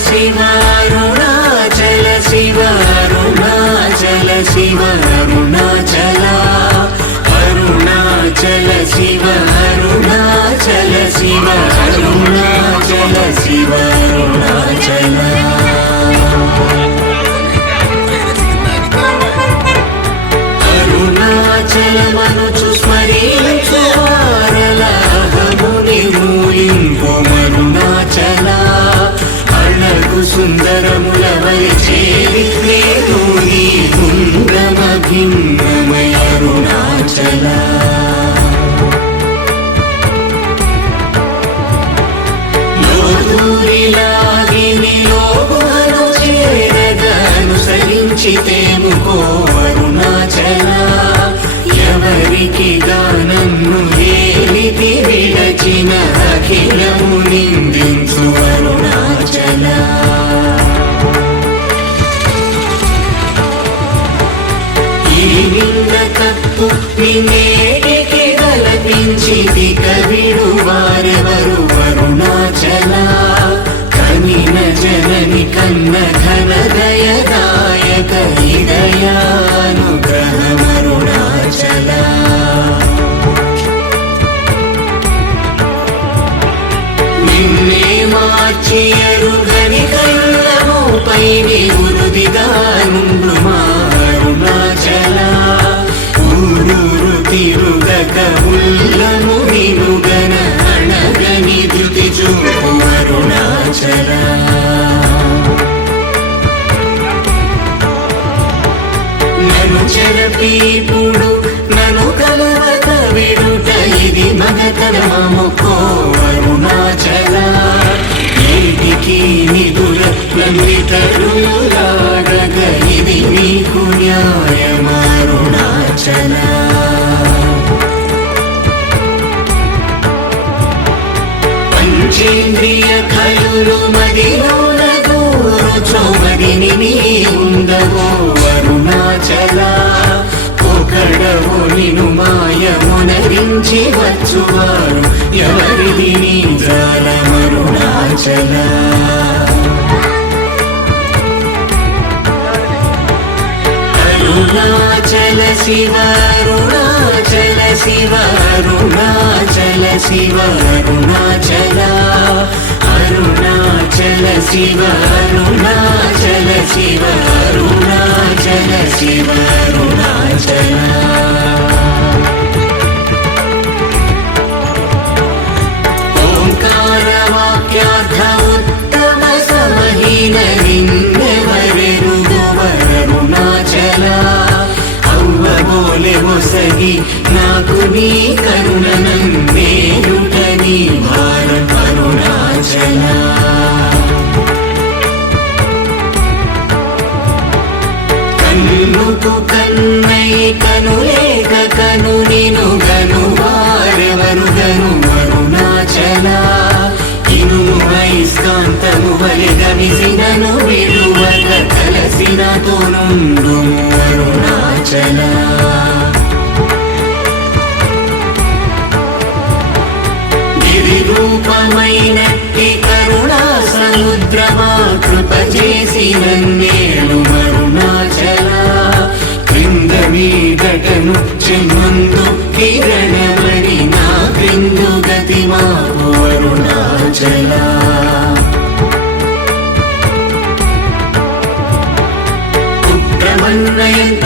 శివ అరుణాచల శివ అరుణాచల శివ అరుణాచల అరుణాచల శివ అరుణాచల శివ అరుణాచల శివ అరుణాచల అరుణాచలమనుచు స్మరించు వారలహముని మూలింపు అరుణాచల అళగు సుందరముల వరిచేరి నేను నీ గుండ్రమ భిన్నమయ అరుణాచల లోదూరిలాగిని లోగుహను చేరగా అనుసరించితేముకో అరుణాచల ఎవరికి గానన్ను ఏలితి విడచిన అఖిలము నిందించు అరుణాచల ఈ నిన్న తప్పు నేటికి గలపించి కవిడు వారెవరు అరుణాచల కనిన జనని కన్న ఘన దయదాయక హృదయానుగ్రహమరుణాచల నిన్నే మార్చి అరుగని కళ్ళముపై ఉరుదిగానుండు మా అరుణాచల ఊరూరు తిరుగక ఉల్లము వినుగన అణగని ధృతి చూపు అరుణాచల నన్ను చెరపీపుడు నన్ను కలవక విడుట ఇది మగతరమముకో అరుణాచల నేటికి నిదుర నందితరులాడగ ఇది నీకు న్యాయమరుణాచల పంచేంద్రియ ఖయులు మదిలోన గోరుచోమదిని నీ ఉండవో అరుణాచల ఒకడవో నిను మాయమునరించి వచ్చువారు ఎవరిది నీ జాలమరుణాచల అరుణాచల శివ అరుణాచల శివ అరుణాచల శివ అరుణాచల అరుణాచల శివ అరుణాచల శివ అరుణాచల శివ అరుణాచల ఓంకార వాక్యార్థ ఉత్తమ సమహీన నిన్నెవరెరుగవరుణాచల అవ్వబోలె మొసగి నాకు నీ కరుణనందేయుట నీ భారత అరుణాచల కన్నుకు కన్నై కనులేక కను నిను గను వారెవరు గను అరుణాచల ఇనుము ఐస్కాంతము వలె గమిసినను విడువక కలసినతో నుండు అరుణాచల రూపమైనట్టి కరుణా సముద్రమా కృప చేసి నన్నేలు అరుణాచల క్రింద మీదటను చెమ్మందు కిరణమణి నా క్రిందు గతి మాకు అరుణాచల పుత్రమన్నయంత